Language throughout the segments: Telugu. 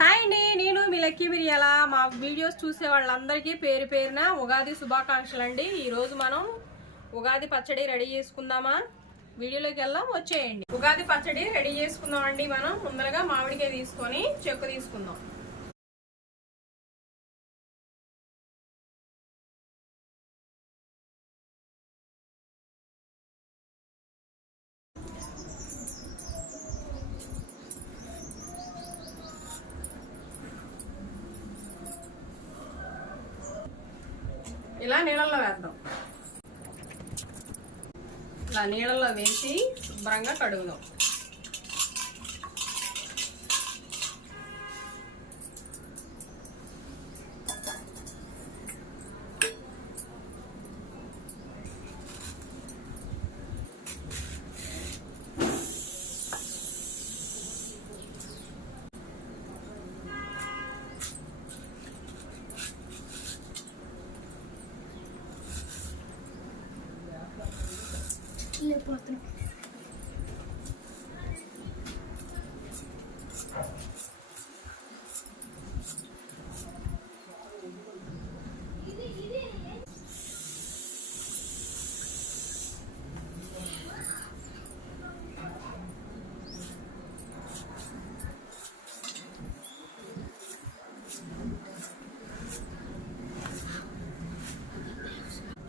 హాయ్ అండి, నేను మీ లక్కీ మిరియాల. మా వీడియోస్ చూసే వాళ్ళందరికీ పేరు పేరున ఉగాది శుభాకాంక్షలు అండి. ఈరోజు మనం ఉగాది పచ్చడి రెడీ చేసుకుందామా? వీడియోలోకి వెళ్దాం, వచ్చేయండి. ఉగాది పచ్చడి రెడీ చేసుకుందాం అండి. మనం ముందరగా మామిడికాయ తీసుకొని చెక్కు తీసుకుందాం. ఇలా నీళ్ళల్లో వేద్దాం. ఇలా నీళ్ళల్లో వేసి శుభ్రంగా కడుగుదాం.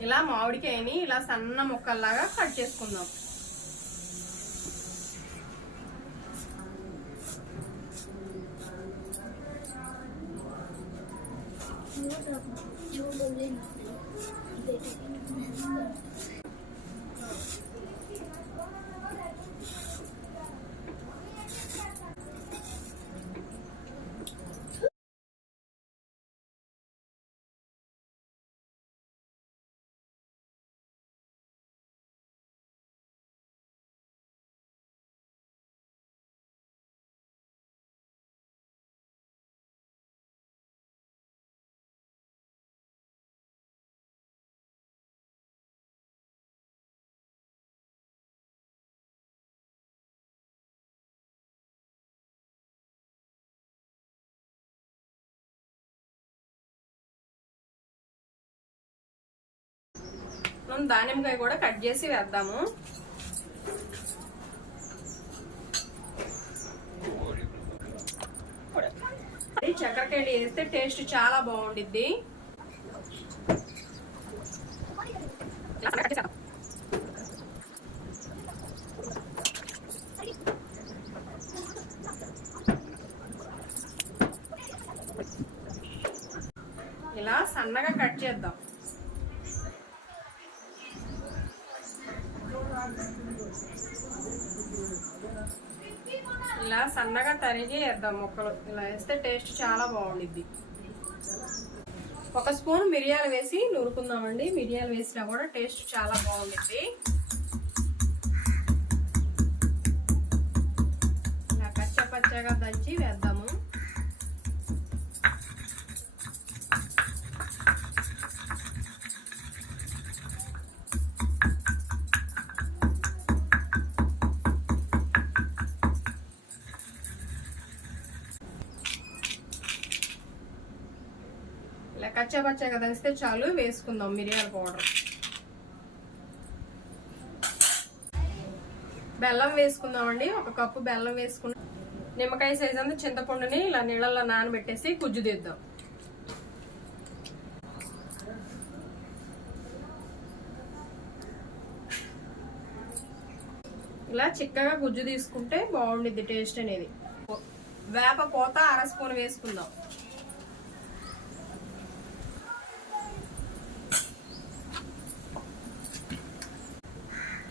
ఇలా మామిడికాయని ఇలా సన్న ముక్కల్లాగా కట్ చేసుకుందాం. మనం దానిమ్మకాయ కూడా కట్ చేసి వేద్దాము. చక్కెరకేళి వేస్తే టేస్ట్ చాలా బాగుండిద్ది. ఇలా సన్నగా కట్ చేద్దాం. ఇలా సన్నగా తరిగి వేద్దాం ముక్కలు. ఇలా వేస్తే టేస్ట్ చాలా బాగుండిద్ది. ఒక స్పూన్ మిరియాలు వేసి నూరుకుందామండి. మిరియాలు వేసినా కూడా టేస్ట్ చాలా బాగుండిద్ది. ఇలా పచ్చగా దంచి వేద్దాము. ఇలా పచ్చగా దంచితే చాలు. వేసుకుందాం మిరియాల పౌడర్. బెల్లం వేసుకుందామండి. ఒక కప్పు బెల్లం వేసుకుందాం. నిమ్మకాయ సైజ్ అంతా చింతపండుని ఇలా నీళ్ళల్లో నానబెట్టేసి గుజ్జు తీద్దాం. ఇలా చిక్కగా గుజ్జు తీసుకుంటే బాగుండిద్ది టేస్ట్ అనేది. వేప పోత 1/2 స్పూన్ వేసుకుందాం.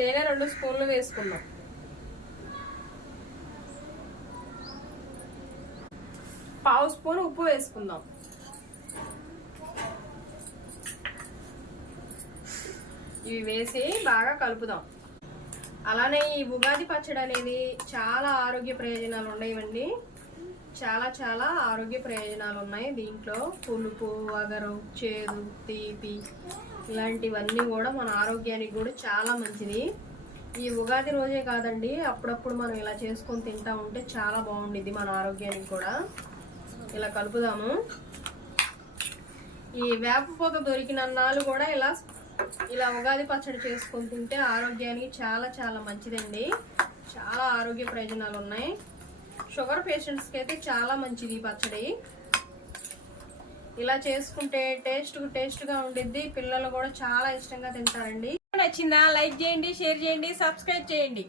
తేనె 2 స్పూన్లు వేసుకుందాం. పావు స్పూన్ ఉప్పు వేసుకుందాం. ఇవి వేసి బాగా కలుపుదాం. అలానే ఈ ఉగాది పచ్చడి అనేది చాలా ఆరోగ్య ప్రయోజనాలు ఉన్నాయండి. చాలా ఆరోగ్య ప్రయోజనాలు ఉన్నాయి దీంట్లో. పులుపు, వగరు, చేదు, తీపి ఇలాంటివన్నీ కూడా మన ఆరోగ్యానికి కూడా చాలా మంచిది. ఈ ఉగాది రోజే కాదండి, అప్పుడప్పుడు మనం ఇలా చేసుకొని తింటా ఉంటే చాలా బాగుండిద్ది మన ఆరోగ్యానికి కూడా. ఇలా కలుపుదాము. ఈ వేపపూత దొరికిన అన్నాళ్ళు కూడా ఇలా ఉగాది పచ్చడి చేసుకొని తింటే ఆరోగ్యానికి చాలా చాలా మంచిదండి. చాలా ఆరోగ్య ప్రయోజనాలు ఉన్నాయి. షుగర్ పేషెంట్స్కి అయితే చాలా మంచిది ఈ పచ్చడి. ఇలా చేసుకుంటే టేస్ట్గా ఉండిద్ది. పిల్లలు కూడా చాలా ఇష్టంగా తింటారండి. నచ్చిందా? లైక్ చేయండి, షేర్ చేయండి, సబ్స్క్రైబ్ చేయండి.